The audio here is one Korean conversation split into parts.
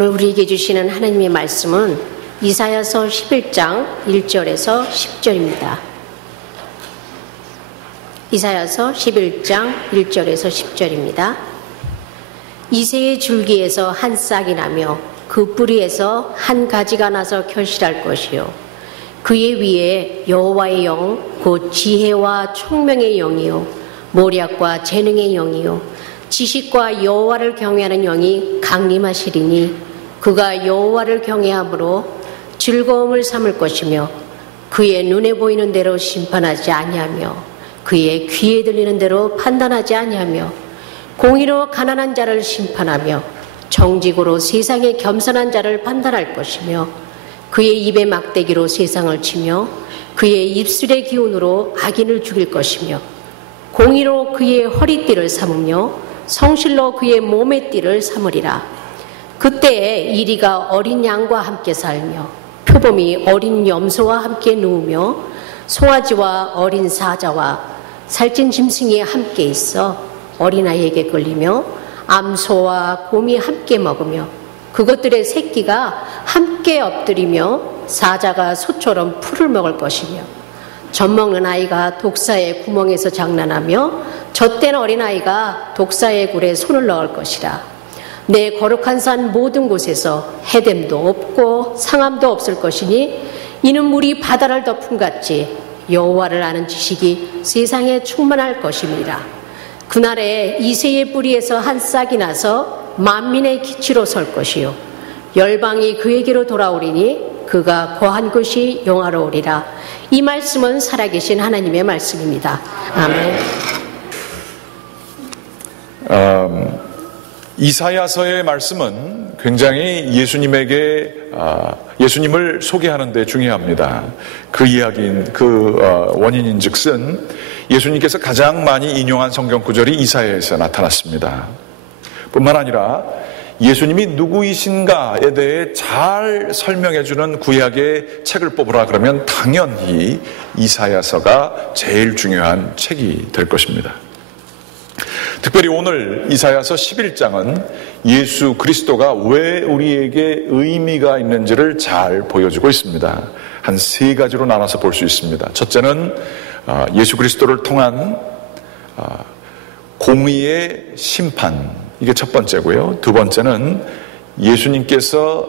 오늘 우리에게 주시는 하나님의 말씀은 이사야서 11장 1절에서 10절입니다. 이사야서 11장 1절에서 10절입니다. 이새의 줄기에서 한 싹이 나며 그 뿌리에서 한 가지가 나서 결실할 것이요 그의 위에 여호와의 영 곧 지혜와 총명의 영이요 모략과 재능의 영이요 지식과 여호와를 경외하는 영이 강림하시리니 그가 여호와를 경외함으로 즐거움을 삼을 것이며 그의 눈에 보이는 대로 심판하지 아니하며 그의 귀에 들리는 대로 판단하지 아니하며 공의로 가난한 자를 심판하며 정직으로 세상에 겸손한 자를 판단할 것이며 그의 입의 막대기로 세상을 치며 그의 입술의 기운으로 악인을 죽일 것이며 공의로 그의 허리띠를 삼으며 성실로 그의 몸의 띠를 삼으리라. 그때에 이리가 어린 양과 함께 살며 표범이 어린 염소와 함께 누우며 송아지와 어린 사자와 살찐 짐승이 함께 있어 어린아이에게 끌리며 암소와 곰이 함께 먹으며 그것들의 새끼가 함께 엎드리며 사자가 소처럼 풀을 먹을 것이며 젖먹는 아이가 독사의 구멍에서 장난하며 젖된 어린아이가 독사의 굴에 손을 넣을 것이라. 내 거룩한 산 모든 곳에서 해됨도 없고 상함도 없을 것이니 이는 물이 바다를 덮음같이 여호와를 아는 지식이 세상에 충만할 것임이라. 그날에 이새의 뿌리에서 한 싹이 나서 만민의 기치로 설 것이요 열방이 그에게로 돌아오리니 그가 거한 곳이 영화로우리라. 이 말씀은 살아계신 하나님의 말씀입니다. 아멘. 이사야서의 말씀은 굉장히 예수님을 소개하는 데 중요합니다. 그 이야기인 원인인즉슨 예수님께서 가장 많이 인용한 성경 구절이 이사야에서 나타났습니다. 뿐만 아니라 예수님이 누구이신가에 대해 잘 설명해주는 구약의 책을 뽑으라 그러면 당연히 이사야서가 제일 중요한 책이 될 것입니다. 특별히 오늘 이사야서 11장은 예수 그리스도가 왜 우리에게 의미가 있는지를 잘 보여주고 있습니다. 한 세 가지로 나눠서 볼 수 있습니다. 첫째는 예수 그리스도를 통한 공의의 심판, 이게 첫 번째고요. 두 번째는 예수님께서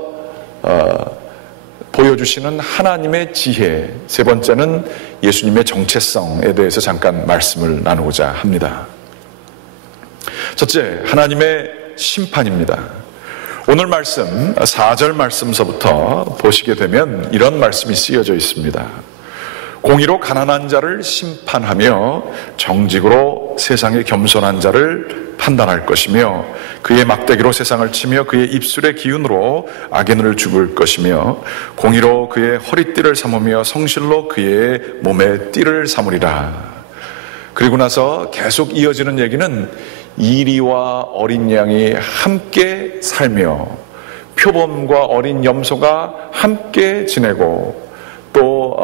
보여주시는 하나님의 지혜, 세 번째는 예수님의 정체성에 대해서 잠깐 말씀을 나누고자 합니다. 첫째, 하나님의 심판입니다. 오늘 말씀 4절 말씀서부터 보시게 되면 이런 말씀이 쓰여져 있습니다. 공의로 가난한 자를 심판하며 정직으로 세상에 겸손한 자를 판단할 것이며 그의 막대기로 세상을 치며 그의 입술의 기운으로 악인을 죽일 것이며 공의로 그의 허리띠를 삼으며 성실로 그의 몸의 띠를 삼으리라. 그리고 나서 계속 이어지는 얘기는 이리와 어린 양이 함께 살며 표범과 어린 염소가 함께 지내고 또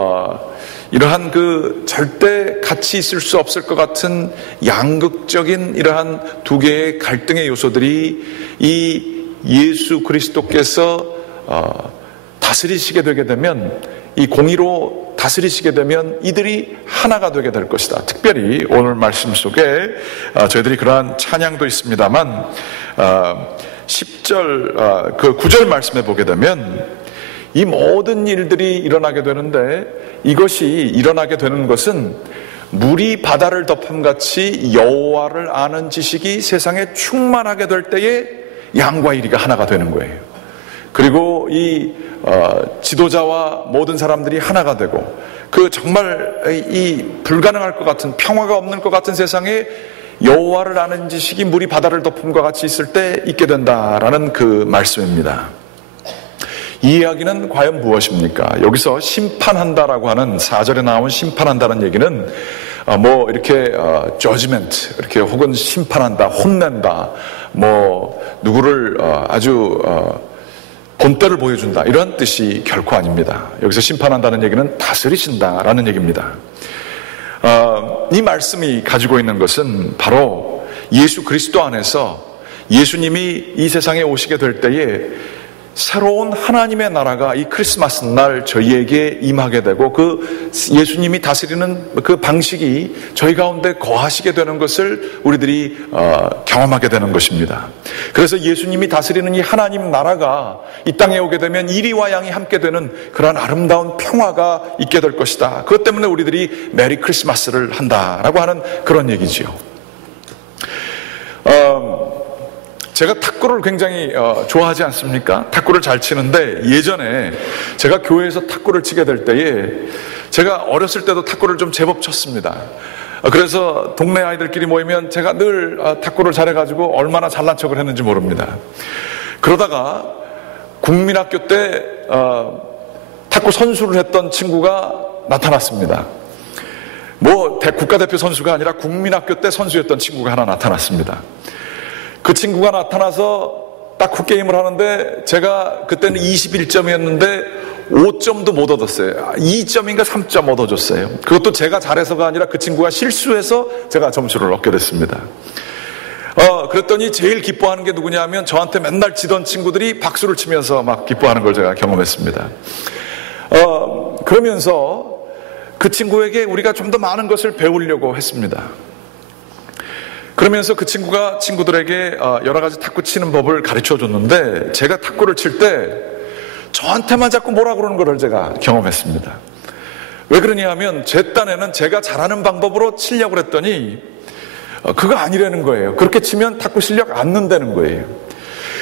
이러한 절대 같이 있을 수 없을 것 같은 양극적인 이러한 두 개의 갈등의 요소들이 이 예수 그리스도께서 다스리시게 되게 되면, 이 공의로 다스리시게 되면 이들이 하나가 되게 될 것이다. 특별히 오늘 말씀 속에 저희들이 그러한 찬양도 있습니다만 10절 9절 말씀에 보게 되면 이 모든 일들이 일어나게 되는데, 이것이 일어나게 되는 것은 물이 바다를 덮음같이 여호와를 아는 지식이 세상에 충만하게 될 때에 양과 이리가 하나가 되는 거예요. 그리고 이 지도자와 모든 사람들이 하나가 되고, 정말 이 불가능할 것 같은, 평화가 없는 것 같은 세상에 여호와를 아는 지식이 물이 바다를 덮음과 같이 있을 때 있게 된다라는 그 말씀입니다. 이 이야기는 과연 무엇입니까? 여기서 심판한다라고 하는 4절에 나온 심판한다는 얘기는 이렇게 judgment, 이렇게 혹은 심판한다, 혼낸다, 누구를 아주 본때를 보여준다, 이런 뜻이 결코 아닙니다. 여기서 심판한다는 얘기는 다스리신다라는 얘기입니다. 이 말씀이 가지고 있는 것은 바로 예수 그리스도 안에서 예수님이 이 세상에 오시게 될 때에 새로운 하나님의 나라가 이 크리스마스 날 저희에게 임하게 되고 그 예수님이 다스리는 그 방식이 저희 가운데 거하시게 되는 것을 우리들이 경험하게 되는 것입니다. 그래서 예수님이 다스리는 이 하나님 나라가 이 땅에 오게 되면 이리와 양이 함께 되는 그런 아름다운 평화가 있게 될 것이다. 그것 때문에 우리들이 메리 크리스마스를 한다라고 하는 그런 얘기지요. 제가 탁구를 굉장히 좋아하지 않습니까? 탁구를 잘 치는데 예전에 제가 교회에서 탁구를 치게 될 때에 제가 어렸을 때도 탁구를 좀 제법 쳤습니다. 그래서 동네 아이들끼리 모이면 제가 늘 탁구를 잘해가지고 얼마나 잘난 척을 했는지 모릅니다. 그러다가 국민학교 때 탁구 선수를 했던 친구가 나타났습니다. 뭐 국가대표 선수가 아니라 국민학교 때 선수였던 친구가 하나 나타났습니다. 그 친구가 나타나서 탁구 게임을 하는데 제가 그때는 21점이었는데 5점도 못 얻었어요. 2점인가 3점 얻어줬어요. 그것도 제가 잘해서가 아니라 그 친구가 실수해서 제가 점수를 얻게 됐습니다. 그랬더니 제일 기뻐하는 게 누구냐 하면 저한테 맨날 지던 친구들이 박수를 치면서 막 기뻐하는 걸 제가 경험했습니다. 그러면서 그 친구에게 우리가 좀 더 많은 것을 배우려고 했습니다. 그러면서 그 친구가 친구들에게 여러 가지 탁구 치는 법을 가르쳐 줬는데 제가 탁구를 칠 때 저한테만 자꾸 뭐라 그러는 걸 제가 경험했습니다. 왜 그러냐 하면 제 딴에는 제가 잘하는 방법으로 치려고 했더니 그거 아니라는 거예요. 그렇게 치면 탁구 실력 안 는다는 거예요.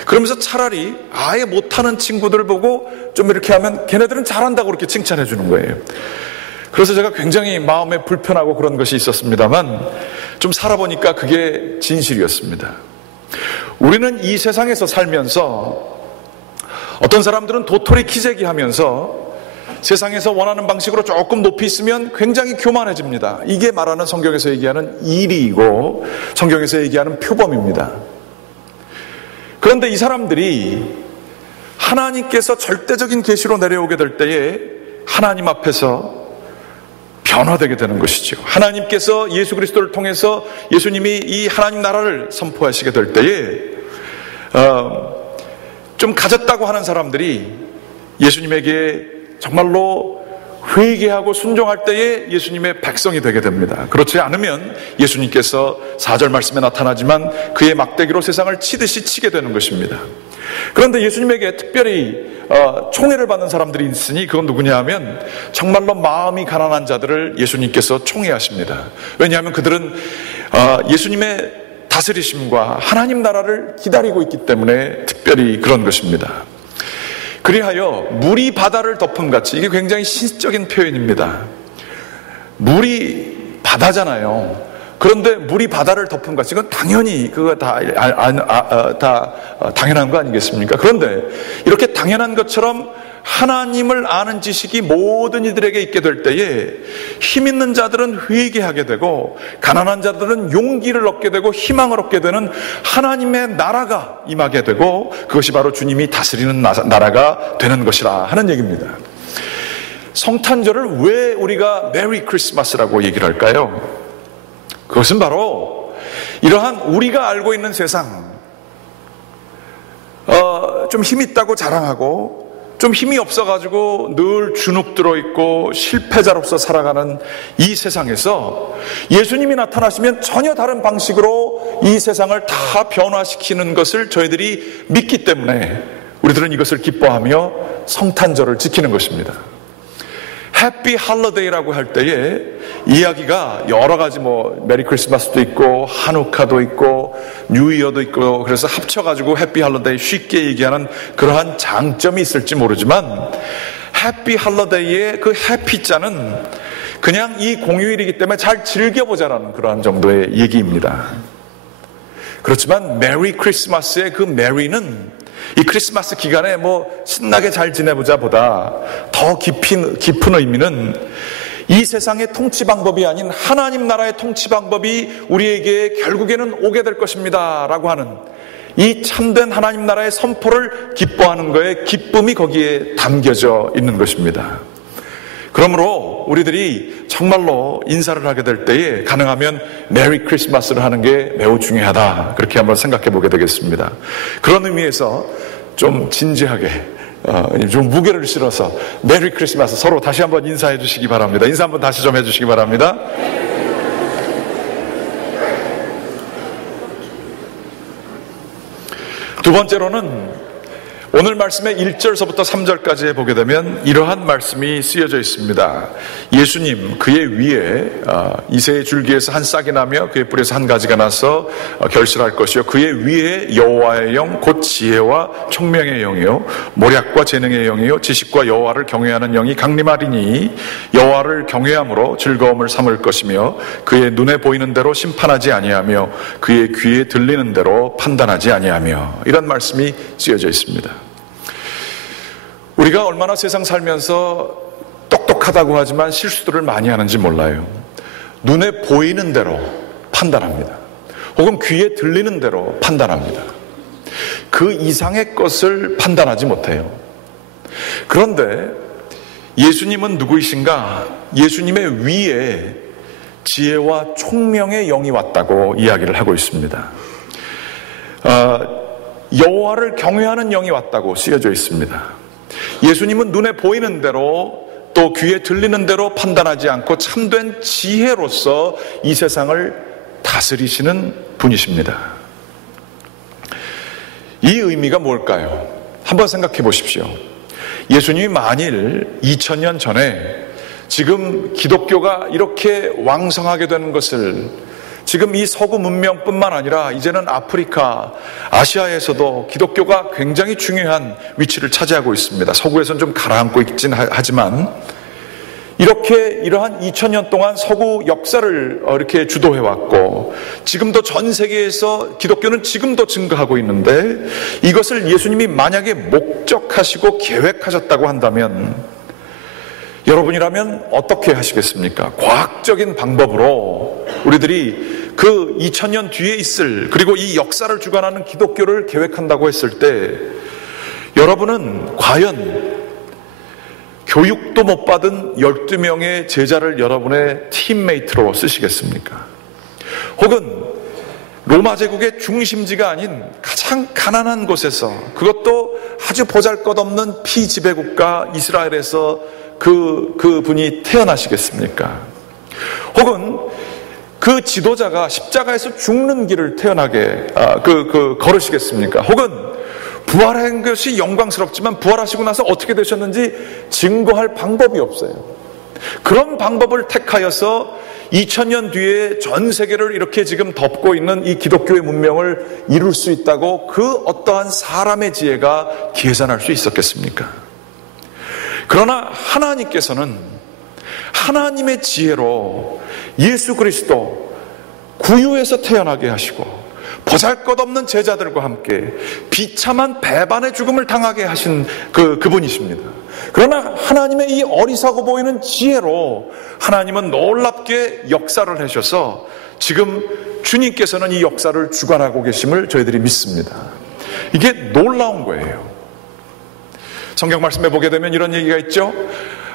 그러면서 차라리 아예 못하는 친구들 보고 좀 이렇게 하면 걔네들은 잘한다고 그렇게 칭찬해 주는 거예요. 그래서 제가 굉장히 마음에 불편하고 그런 것이 있었습니다만 좀 살아보니까 그게 진실이었습니다. 우리는 이 세상에서 살면서 어떤 사람들은 도토리 키재기 하면서 세상에서 원하는 방식으로 조금 높이 있으면 굉장히 교만해집니다. 이게 말하는 성경에서 얘기하는 이리이고 성경에서 얘기하는 표범입니다. 그런데 이 사람들이 하나님께서 절대적인 계시로 내려오게 될 때에 하나님 앞에서 변화되게 되는 것이죠. 하나님께서 예수 그리스도를 통해서 예수님이 이 하나님 나라를 선포하시게 될 때에 좀 가졌다고 하는 사람들이 예수님에게 정말로 회개하고 순종할 때에 예수님의 백성이 되게 됩니다. 그렇지 않으면 예수님께서 4절 말씀에 나타나지만 그의 막대기로 세상을 치듯이 치게 되는 것입니다. 그런데 예수님에게 특별히 총애를 받는 사람들이 있으니 그건 누구냐 하면 정말로 마음이 가난한 자들을 예수님께서 총애하십니다. 왜냐하면 그들은 예수님의 다스리심과 하나님 나라를 기다리고 있기 때문에 특별히 그런 것입니다. 그리하여 물이 바다를 덮음같이, 이게 굉장히 시적인 표현입니다. 물이 바다잖아요. 그런데 물이 바다를 덮음같이, 이건 당연히 그거 다 당연한 거 아니겠습니까? 그런데 이렇게 당연한 것처럼 하나님을 아는 지식이 모든 이들에게 있게 될 때에 힘 있는 자들은 회개하게 되고 가난한 자들은 용기를 얻게 되고 희망을 얻게 되는 하나님의 나라가 임하게 되고 그것이 바로 주님이 다스리는 나라가 되는 것이라 하는 얘기입니다. 성탄절을 왜 우리가 메리 크리스마스라고 얘기를 할까요? 그것은 바로 이러한 우리가 알고 있는 세상, 좀 힘 있다고 자랑하고 좀 힘이 없어가지고 늘 주눅 들어있고 실패자로서 살아가는 이 세상에서 예수님이 나타나시면 전혀 다른 방식으로 이 세상을 다 변화시키는 것을 저희들이 믿기 때문에 우리들은 이것을 기뻐하며 성탄절을 지키는 것입니다. 해피 할러데이라고 할 때에 이야기가 여러 가지 메리 크리스마스도 있고 한우카도 있고 뉴이어도 있고 그래서 합쳐가지고 해피 할러데이 쉽게 얘기하는 그러한 장점이 있을지 모르지만 해피 할러데이의 그 해피자는 그냥 이 공휴일이기 때문에 잘 즐겨보자라는 그러한 정도의 얘기입니다. 그렇지만 메리 크리스마스의 그 메리는 이 크리스마스 기간에 신나게 잘 지내보자 보다 더 깊은 의미는 이 세상의 통치 방법이 아닌 하나님 나라의 통치 방법이 우리에게 결국에는 오게 될 것입니다 라고 하는 이 참된 하나님 나라의 선포를 기뻐하는 것의 기쁨이 거기에 담겨져 있는 것입니다. 그러므로 우리들이 정말로 인사를 하게 될 때에 가능하면 메리 크리스마스를 하는 게 매우 중요하다, 그렇게 한번 생각해 보게 되겠습니다. 그런 의미에서 좀 진지하게 좀 무게를 실어서 메리 크리스마스 서로 다시 한번 인사해 주시기 바랍니다. 인사 한번 다시 좀 해주시기 바랍니다. 두 번째로는 오늘 말씀의 1절서부터 3절까지 보게 되면 이러한 말씀이 쓰여져 있습니다. 예수님 그의 위에 이새의 줄기에서 한 싹이 나며 그의 뿌리에서 한 가지가 나서 결실할 것이요 그의 위에 여호와의 영 곧 지혜와 총명의 영이요 모략과 재능의 영이요 지식과 여호와를 경외하는 영이 강림하리니 여호와를 경외함으로 즐거움을 삼을 것이며 그의 눈에 보이는 대로 심판하지 아니하며 그의 귀에 들리는 대로 판단하지 아니하며 이런 말씀이 쓰여져 있습니다. 우리가 얼마나 세상 살면서 똑똑하다고 하지만 실수들을 많이 하는지 몰라요. 눈에 보이는 대로 판단합니다. 혹은 귀에 들리는 대로 판단합니다. 그 이상의 것을 판단하지 못해요. 그런데 예수님은 누구이신가? 예수님의 위에 지혜와 총명의 영이 왔다고 이야기를 하고 있습니다. 여호와를 경외하는 영이 왔다고 쓰여져 있습니다. 예수님은 눈에 보이는 대로 또 귀에 들리는 대로 판단하지 않고 참된 지혜로서 이 세상을 다스리시는 분이십니다. 이 의미가 뭘까요? 한번 생각해 보십시오. 예수님이 만일 2000년 전에 지금 기독교가 이렇게 왕성하게 되는 것을 지금 이 서구 문명뿐만 아니라 이제는 아프리카, 아시아에서도 기독교가 굉장히 중요한 위치를 차지하고 있습니다. 서구에서는 좀 가라앉고 있긴 하지만 이렇게 이러한 2000년 동안 서구 역사를 이렇게 주도해왔고 지금도 전 세계에서 기독교는 지금도 증가하고 있는데 이것을 예수님이 만약에 목적하시고 계획하셨다고 한다면 여러분이라면 어떻게 하시겠습니까? 과학적인 방법으로 우리들이 그 2000년 뒤에 있을 그리고 이 역사를 주관하는 기독교를 계획한다고 했을 때 여러분은 과연 교육도 못 받은 12명의 제자를 여러분의 팀메이트로 쓰시겠습니까? 혹은 로마 제국의 중심지가 아닌 가장 가난한 곳에서 그것도 아주 보잘것없는 피지배국가 이스라엘에서 그분이 태어나시겠습니까? 혹은 그 지도자가 십자가에서 죽는 길을 태어나게 걸으시겠습니까? 혹은 부활한 것이 영광스럽지만 부활하시고 나서 어떻게 되셨는지 증거할 방법이 없어요. 그런 방법을 택하여서 2000년 뒤에 전 세계를 이렇게 지금 덮고 있는 이 기독교의 문명을 이룰 수 있다고 그 어떠한 사람의 지혜가 계산할 수 있었겠습니까? 그러나 하나님께서는 하나님의 지혜로 예수 그리스도 구유에서 태어나게 하시고 보잘것없는 제자들과 함께 비참한 배반의 죽음을 당하게 하신 그분이십니다. 그러나 하나님의 이 어리석어 보이는 지혜로 하나님은 놀랍게 역사를 하셔서 지금 주님께서는 이 역사를 주관하고 계심을 저희들이 믿습니다. 이게 놀라운 거예요. 성경 말씀에 보게 되면 이런 얘기가 있죠.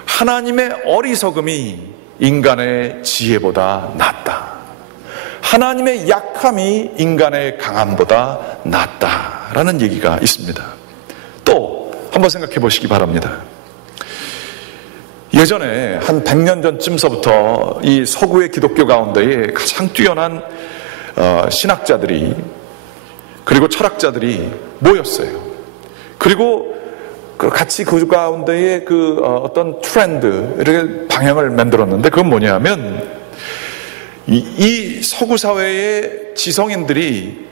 하나님의 어리석음이 인간의 지혜보다 낫다. 하나님의 약함이 인간의 강함보다 낫다라는 얘기가 있습니다. 또 한번 생각해 보시기 바랍니다. 예전에 한 100년 전쯤서부터 이 서구의 기독교 가운데에 가장 뛰어난 신학자들이 그리고 철학자들이 모였어요. 그리고 같이 그 가운데에 어떤 트렌드, 이렇게 방향을 만들었는데 그건 뭐냐면 이 서구 사회의 지성인들이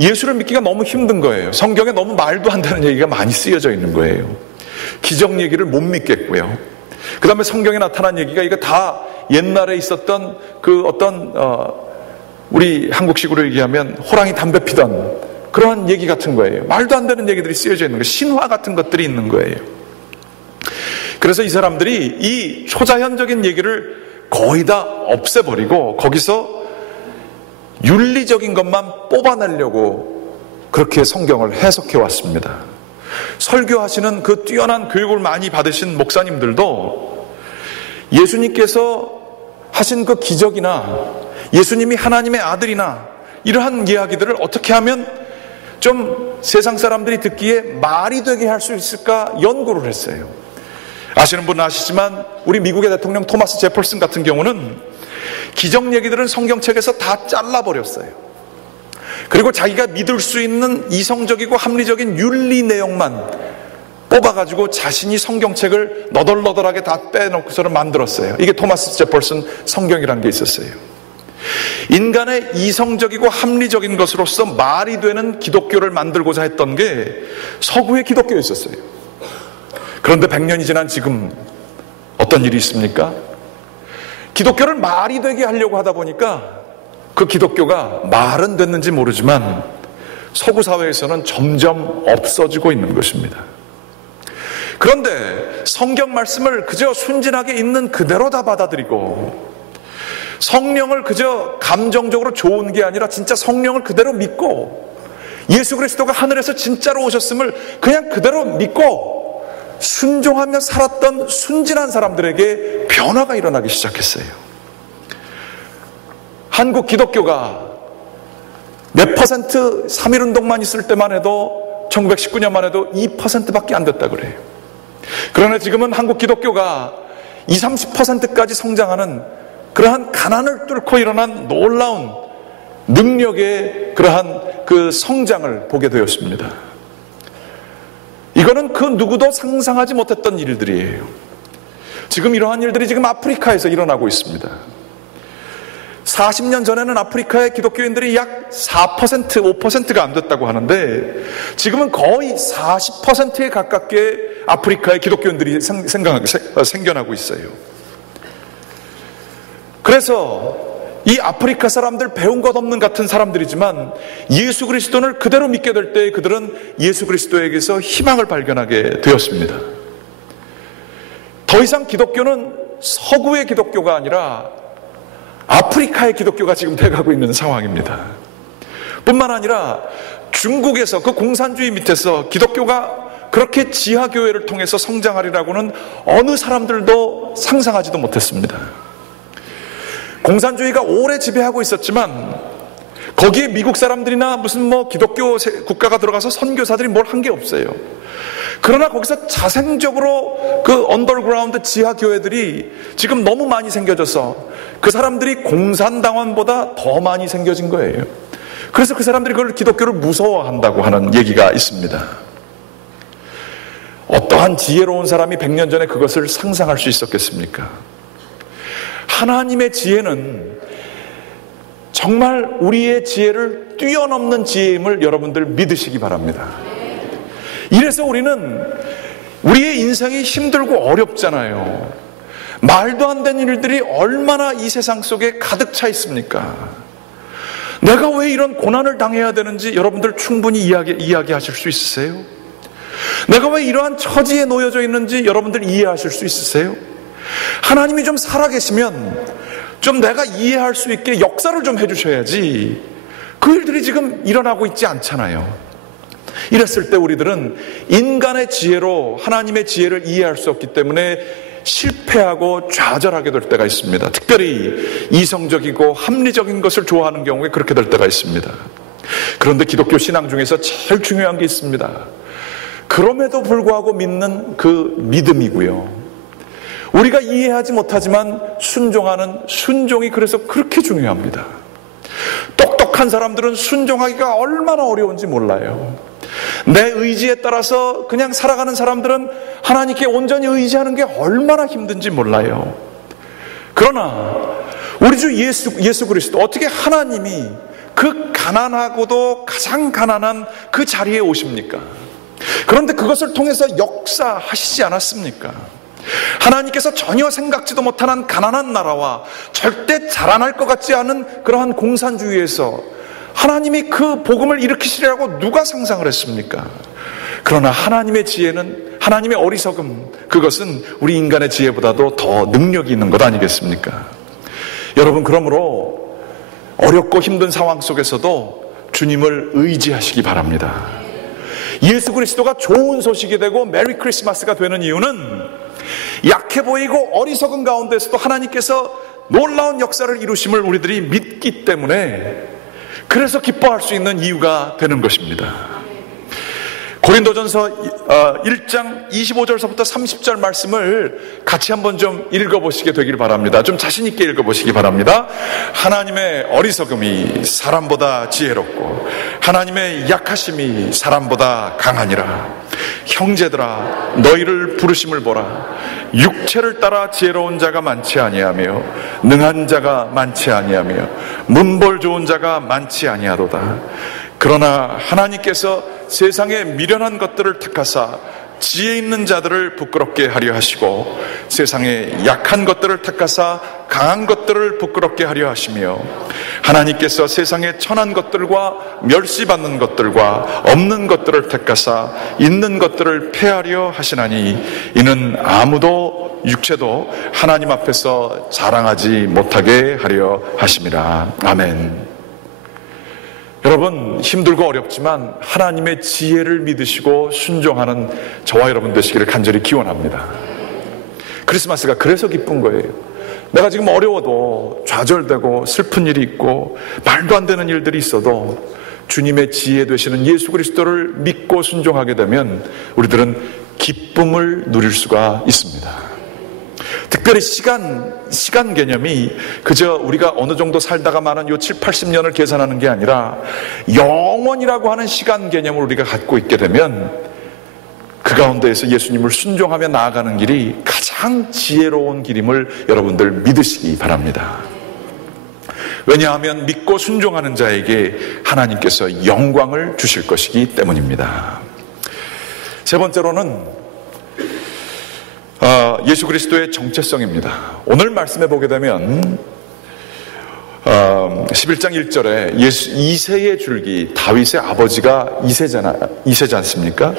예수를 믿기가 너무 힘든 거예요. 성경에 너무 말도 안 되는 얘기가 많이 쓰여져 있는 거예요. 기적 얘기를 못 믿겠고요. 그 다음에 성경에 나타난 얘기가 이거 다 옛날에 있었던 우리 한국식으로 얘기하면 호랑이 담배 피던 그러한 얘기 같은 거예요. 말도 안 되는 얘기들이 쓰여져 있는 거예요. 신화 같은 것들이 있는 거예요. 그래서 이 사람들이 이 초자연적인 얘기를 거의 다 없애버리고 거기서 윤리적인 것만 뽑아내려고 그렇게 성경을 해석해 왔습니다. 설교하시는 그 뛰어난 교육을 많이 받으신 목사님들도 예수님께서 하신 그 기적이나 예수님이 하나님의 아들이나 이러한 이야기들을 어떻게 하면 좀 세상 사람들이 듣기에 말이 되게 할 수 있을까 연구를 했어요. 아시는 분은 아시지만 우리 미국의 대통령 토마스 제퍼슨 같은 경우는 기적 얘기들은 성경책에서 다 잘라버렸어요. 그리고 자기가 믿을 수 있는 이성적이고 합리적인 윤리 내용만 뽑아가지고 자신이 성경책을 너덜너덜하게 다 빼놓고서는 만들었어요. 이게 토마스 제퍼슨 성경이라는 게 있었어요. 인간의 이성적이고 합리적인 것으로서 말이 되는 기독교를 만들고자 했던 게 서구의 기독교였었어요. 그런데 100년이 지난 지금 어떤 일이 있습니까? 기독교를 말이 되게 하려고 하다 보니까 그 기독교가 말은 됐는지 모르지만 서구 사회에서는 점점 없어지고 있는 것입니다. 그런데 성경 말씀을 그저 순진하게 있는 그대로 다 받아들이고 성령을 그저 감정적으로 좋은 게 아니라 진짜 성령을 그대로 믿고 예수 그리스도가 하늘에서 진짜로 오셨음을 그냥 그대로 믿고 순종하며 살았던 순진한 사람들에게 변화가 일어나기 시작했어요. 한국 기독교가 몇 퍼센트 3.1운동만 있을 때만 해도 1919년만 해도 2%밖에 안 됐다 그래요. 그러나 지금은 한국 기독교가 20, 30%까지 성장하는 그러한 가난을 뚫고 일어난 놀라운 능력의 그러한 그 성장을 보게 되었습니다. 이거는 그 누구도 상상하지 못했던 일들이에요. 지금 이러한 일들이 지금 아프리카에서 일어나고 있습니다. 40년 전에는 아프리카의 기독교인들이 약 4%, 5%가 안 됐다고 하는데 지금은 거의 40%에 가깝게 아프리카의 기독교인들이 생겨나고 있어요. 그래서 이 아프리카 사람들 배운 것 없는 같은 사람들이지만 예수 그리스도를 그대로 믿게 될 때 그들은 예수 그리스도에게서 희망을 발견하게 되었습니다. 더 이상 기독교는 서구의 기독교가 아니라 아프리카의 기독교가 지금 돼가고 있는 상황입니다. 뿐만 아니라 중국에서 그 공산주의 밑에서 기독교가 그렇게 지하교회를 통해서 성장하리라고는 어느 사람들도 상상하지도 못했습니다. 공산주의가 오래 지배하고 있었지만 거기에 미국 사람들이나 무슨 기독교 국가가 들어가서 선교사들이 뭘 한 게 없어요. 그러나 거기서 자생적으로 그 언더그라운드 지하 교회들이 지금 너무 많이 생겨져서 그 사람들이 공산당원보다 더 많이 생겨진 거예요. 그래서 그 사람들이 그걸 기독교를 무서워한다고 하는 얘기가 있습니다. 어떠한 지혜로운 사람이 100년 전에 그것을 상상할 수 있었겠습니까? 하나님의 지혜는 정말 우리의 지혜를 뛰어넘는 지혜임을 여러분들 믿으시기 바랍니다. 이래서 우리는 우리의 인생이 힘들고 어렵잖아요. 말도 안 되는 일들이 얼마나 이 세상 속에 가득 차 있습니까? 내가 왜 이런 고난을 당해야 되는지 여러분들 충분히 이야기하실 수 있으세요? 내가 왜 이러한 처지에 놓여져 있는지 여러분들 이해하실 수 있으세요? 하나님이 좀 살아계시면 좀 내가 이해할 수 있게 역사를 좀 해주셔야지 그 일들이 지금 일어나고 있지 않잖아요. 이랬을 때 우리들은 인간의 지혜로 하나님의 지혜를 이해할 수 없기 때문에 실패하고 좌절하게 될 때가 있습니다. 특별히 이성적이고 합리적인 것을 좋아하는 경우에 그렇게 될 때가 있습니다. 그런데 기독교 신앙 중에서 제일 중요한 게 있습니다. 그럼에도 불구하고 믿는 그 믿음이고요. 우리가 이해하지 못하지만 순종하는 순종이 그래서 그렇게 중요합니다. 똑똑한 사람들은 순종하기가 얼마나 어려운지 몰라요. 내 의지에 따라서 그냥 살아가는 사람들은 하나님께 온전히 의지하는 게 얼마나 힘든지 몰라요. 그러나 우리 주 예수 그리스도, 어떻게 하나님이 그 가난하고도 가장 가난한 그 자리에 오십니까? 그런데 그것을 통해서 역사하시지 않았습니까? 하나님께서 전혀 생각지도 못한 가난한 나라와 절대 자라날 것 같지 않은 그러한 공산주의에서 하나님이 그 복음을 일으키시리라고 누가 상상을 했습니까? 그러나 하나님의 지혜는, 하나님의 어리석음, 그것은 우리 인간의 지혜보다도 더 능력이 있는 것 아니겠습니까? 여러분, 그러므로 어렵고 힘든 상황 속에서도 주님을 의지하시기 바랍니다. 예수 그리스도가 좋은 소식이 되고 메리 크리스마스가 되는 이유는 약해 보이고 어리석은 가운데서도 하나님께서 놀라운 역사를 이루심을 우리들이 믿기 때문에, 그래서 기뻐할 수 있는 이유가 되는 것입니다. 고린도전서 1장 25절서부터 30절 말씀을 같이 한번 좀 읽어보시게 되길 바랍니다. 좀 자신 있게 읽어보시기 바랍니다. 하나님의 어리석음이 사람보다 지혜롭고 하나님의 약하심이 사람보다 강하니라. 형제들아, 너희를 부르심을 보라. 육체를 따라 지혜로운 자가 많지 아니하며 능한 자가 많지 아니하며 문벌 좋은 자가 많지 아니하도다. 그러나 하나님께서 세상의 미련한 것들을 택하사 지혜 있는 자들을 부끄럽게 하려 하시고 세상의 약한 것들을 택하사 강한 것들을 부끄럽게 하려 하시며 하나님께서 세상의 천한 것들과 멸시받는 것들과 없는 것들을 택하사 있는 것들을 폐하려 하시나니 이는 아무도 육체도 하나님 앞에서 자랑하지 못하게 하려 하심이라. 아멘. 여러분, 힘들고 어렵지만 하나님의 지혜를 믿으시고 순종하는 저와 여러분 되시기를 간절히 기원합니다. 크리스마스가 그래서 기쁜 거예요. 내가 지금 어려워도 좌절되고 슬픈 일이 있고 말도 안 되는 일들이 있어도 주님의 지혜 되시는 예수 그리스도를 믿고 순종하게 되면 우리들은 기쁨을 누릴 수가 있습니다. 특별히 시간 개념이 그저 우리가 어느 정도 살다가 많은 요 7, 80년을 계산하는 게 아니라 영원이라고 하는 시간 개념을 우리가 갖고 있게 되면 그 가운데에서 예수님을 순종하며 나아가는 길이 가장 지혜로운 길임을 여러분들 믿으시기 바랍니다. 왜냐하면 믿고 순종하는 자에게 하나님께서 영광을 주실 것이기 때문입니다. 세 번째로는 예수 그리스도의 정체성입니다. 오늘 말씀해 보게 되면 11장 1절에 이새의 줄기, 다윗의 아버지가 이새지 않습니까?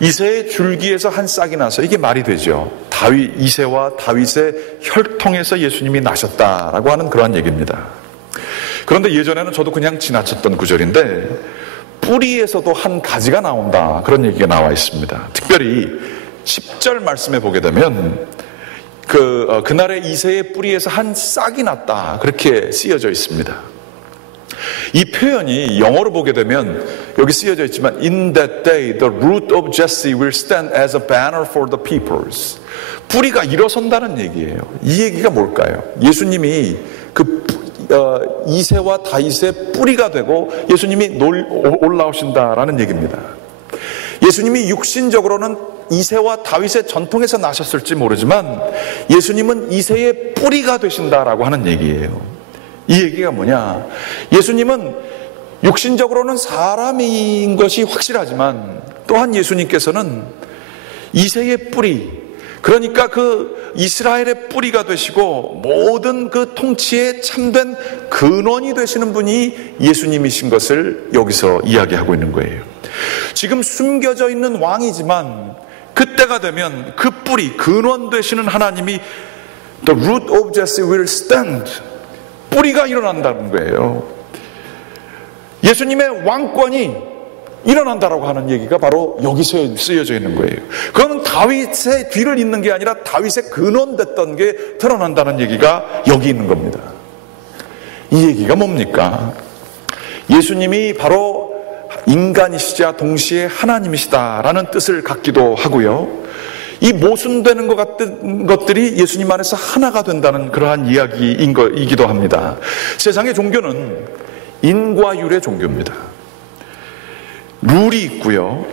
이새의 줄기에서 한 싹이 나서, 이게 말이 되죠. 이새와 다윗의 혈통에서 예수님이 나셨다라고 하는 그러한 얘기입니다. 그런데 예전에는 저도 그냥 지나쳤던 구절인데 뿌리에서도 한 가지가 나온다, 그런 얘기가 나와 있습니다. 특별히 10절 말씀에 보게 되면 그날의 이새의 뿌리에서 한 싹이 났다, 그렇게 쓰여져 있습니다. 이 표현이 영어로 보게 되면 여기 쓰여져 있지만 In that day the root of Jesse will stand as a banner for the peoples. 뿌리가 일어선다는 얘기예요. 이 얘기가 뭘까요? 예수님이 이새와 다윗의 뿌리가 되고 예수님이 올라오신다라는 얘기입니다. 예수님이 육신적으로는 이새와 다윗의 전통에서 나셨을지 모르지만 예수님은 이새의 뿌리가 되신다라고 하는 얘기예요. 이 얘기가 뭐냐? 예수님은 육신적으로는 사람인 것이 확실하지만 또한 예수님께서는 이새의 뿌리, 그러니까 그 이스라엘의 뿌리가 되시고 모든 그 통치의 참된 근원이 되시는 분이 예수님이신 것을 여기서 이야기하고 있는 거예요. 지금 숨겨져 있는 왕이지만 그때가 되면 그 뿌리, 근원 되시는 하나님이 The root of Jesse will stand, 뿌리가 일어난다는 거예요. 예수님의 왕권이 일어난다라고 하는 얘기가 바로 여기서 쓰여져 있는 거예요. 그건 다윗의 뒤를 잇는 게 아니라 다윗의 근원됐던 게 드러난다는 얘기가 여기 있는 겁니다. 이 얘기가 뭡니까? 예수님이 바로 인간이시자 동시에 하나님이시다라는 뜻을 갖기도 하고요. 이 모순되는 것 같은 것들이 예수님 안에서 하나가 된다는 그러한 이야기이기도 합니다. 세상의 종교는 인과 율의 종교입니다. 룰이 있고요.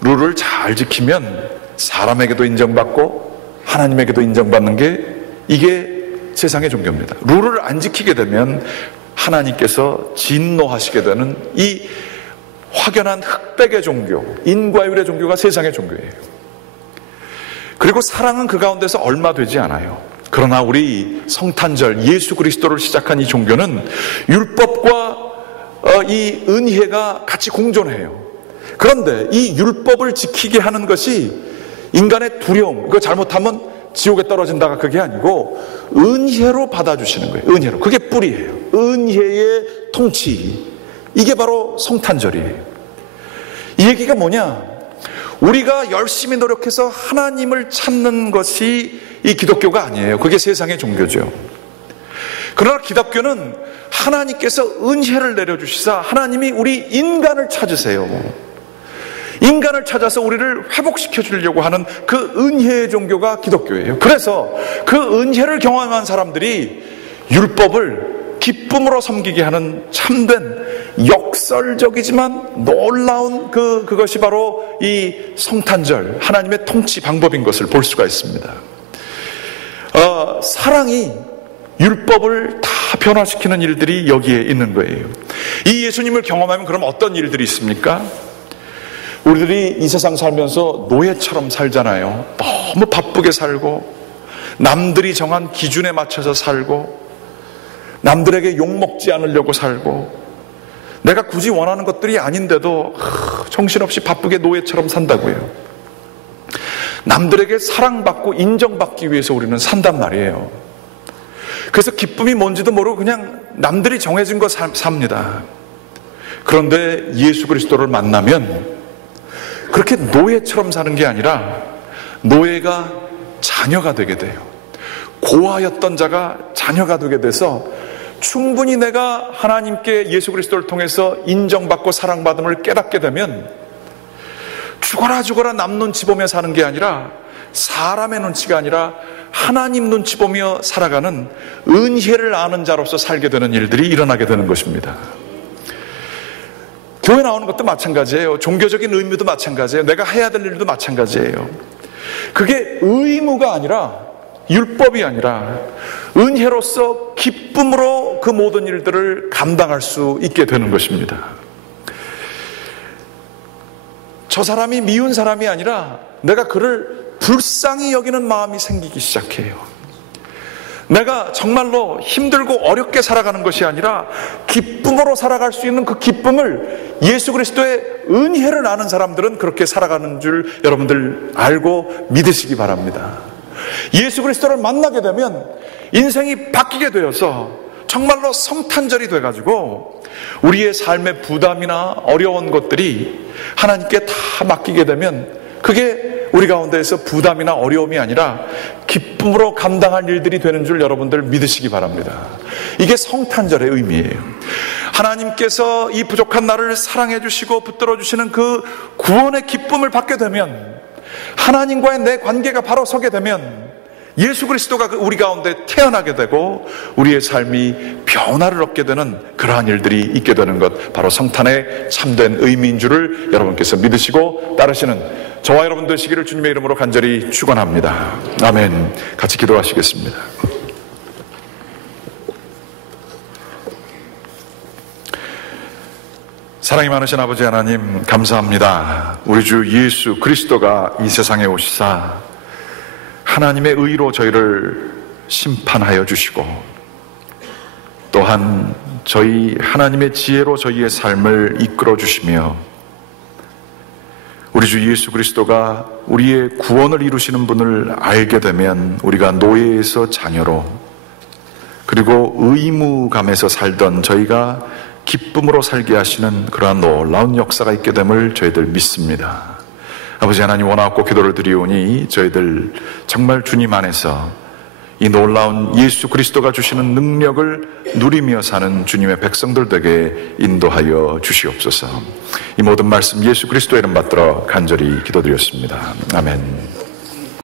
룰을 잘 지키면 사람에게도 인정받고 하나님에게도 인정받는 게 이게 세상의 종교입니다. 룰을 안 지키게 되면 하나님께서 진노하시게 되는 이 확연한 흑백의 종교, 인과율의 종교가 세상의 종교예요. 그리고 사랑은 그 가운데서 얼마 되지 않아요. 그러나 우리 성탄절 예수 그리스도를 시작한 이 종교는 율법과 이 은혜가 같이 공존해요. 그런데 이 율법을 지키게 하는 것이 인간의 두려움, 이거 잘못하면 지옥에 떨어진다가 그게 아니고 은혜로 받아주시는 거예요. 은혜로. 그게 뿌리예요. 은혜의 통치, 이게 바로 성탄절이에요. 이 얘기가 뭐냐? 우리가 열심히 노력해서 하나님을 찾는 것이 이 기독교가 아니에요. 그게 세상의 종교죠. 그러나 기독교는 하나님께서 은혜를 내려주시사 하나님이 우리 인간을 찾으세요. 인간을 찾아서 우리를 회복시켜 주려고 하는 그 은혜의 종교가 기독교예요. 그래서 그 은혜를 경험한 사람들이 율법을 기쁨으로 섬기게 하는 참된 역설적이지만 놀라운 그것이 바로 이 성탄절, 하나님의 통치 방법인 것을 볼 수가 있습니다. 사랑이 율법을 다 변화시키는 일들이 여기에 있는 거예요. 이 예수님을 경험하면 그럼 어떤 일들이 있습니까? 우리들이 이 세상 살면서 노예처럼 살잖아요. 너무 바쁘게 살고, 남들이 정한 기준에 맞춰서 살고, 남들에게 욕먹지 않으려고 살고, 내가 굳이 원하는 것들이 아닌데도 정신없이 바쁘게 노예처럼 산다고요. 남들에게 사랑받고 인정받기 위해서 우리는 산단 말이에요. 그래서 기쁨이 뭔지도 모르고 그냥 남들이 정해진 거 삽니다. 그런데 예수 그리스도를 만나면 그렇게 노예처럼 사는 게 아니라 노예가 자녀가 되게 돼요. 고아였던 자가 자녀가 되게 돼서 충분히 내가 하나님께 예수 그리스도를 통해서 인정받고 사랑받음을 깨닫게 되면 죽어라 남 눈치 보며 사는 게 아니라, 사람의 눈치가 아니라 하나님 눈치 보며 살아가는 은혜를 아는 자로서 살게 되는 일들이 일어나게 되는 것입니다. 교회 나오는 것도 마찬가지예요. 종교적인 의무도 마찬가지예요. 내가 해야 될 일도 마찬가지예요. 그게 의무가 아니라, 율법이 아니라 은혜로서 기쁨으로 그 모든 일들을 감당할 수 있게 되는 것입니다. 저 사람이 미운 사람이 아니라 내가 그를 불쌍히 여기는 마음이 생기기 시작해요. 내가 정말로 힘들고 어렵게 살아가는 것이 아니라 기쁨으로 살아갈 수 있는 그 기쁨을, 예수 그리스도의 은혜를 아는 사람들은 그렇게 살아가는 줄 여러분들 알고 믿으시기 바랍니다. 예수 그리스도를 만나게 되면 인생이 바뀌게 되어서 정말로 성탄절이 돼가지고 우리의 삶의 부담이나 어려운 것들이 하나님께 다 맡기게 되면 그게 우리 가운데에서 부담이나 어려움이 아니라 기쁨으로 감당할 일들이 되는 줄 여러분들 믿으시기 바랍니다. 이게 성탄절의 의미예요. 하나님께서 이 부족한 나를 사랑해 주시고 붙들어 주시는 그 구원의 기쁨을 받게 되면, 하나님과의 내 관계가 바로 서게 되면 예수 그리스도가 우리 가운데 태어나게 되고 우리의 삶이 변화를 얻게 되는 그러한 일들이 있게 되는 것, 바로 성탄의 참된 의미인 줄을 여러분께서 믿으시고 따르시는 저와 여러분 되시기를 주님의 이름으로 간절히 축원합니다. 아멘. 같이 기도하시겠습니다. 사랑이 많으신 아버지 하나님, 감사합니다. 우리 주 예수 그리스도가 이 세상에 오시사 하나님의 의로 저희를 심판하여 주시고, 또한 저희 하나님의 지혜로 저희의 삶을 이끌어 주시며, 우리 주 예수 그리스도가 우리의 구원을 이루시는 분을 알게 되면 우리가 노예에서 자녀로, 그리고 의무감에서 살던 저희가 기쁨으로 살게 하시는 그러한 놀라운 역사가 있게 됨을 저희들 믿습니다. 아버지 하나님, 원하옵고 기도를 드리오니 저희들 정말 주님 안에서 이 놀라운 예수 그리스도가 주시는 능력을 누리며 사는 주님의 백성들 되게 인도하여 주시옵소서. 이 모든 말씀 예수 그리스도의 이름 받들어 간절히 기도드렸습니다. 아멘.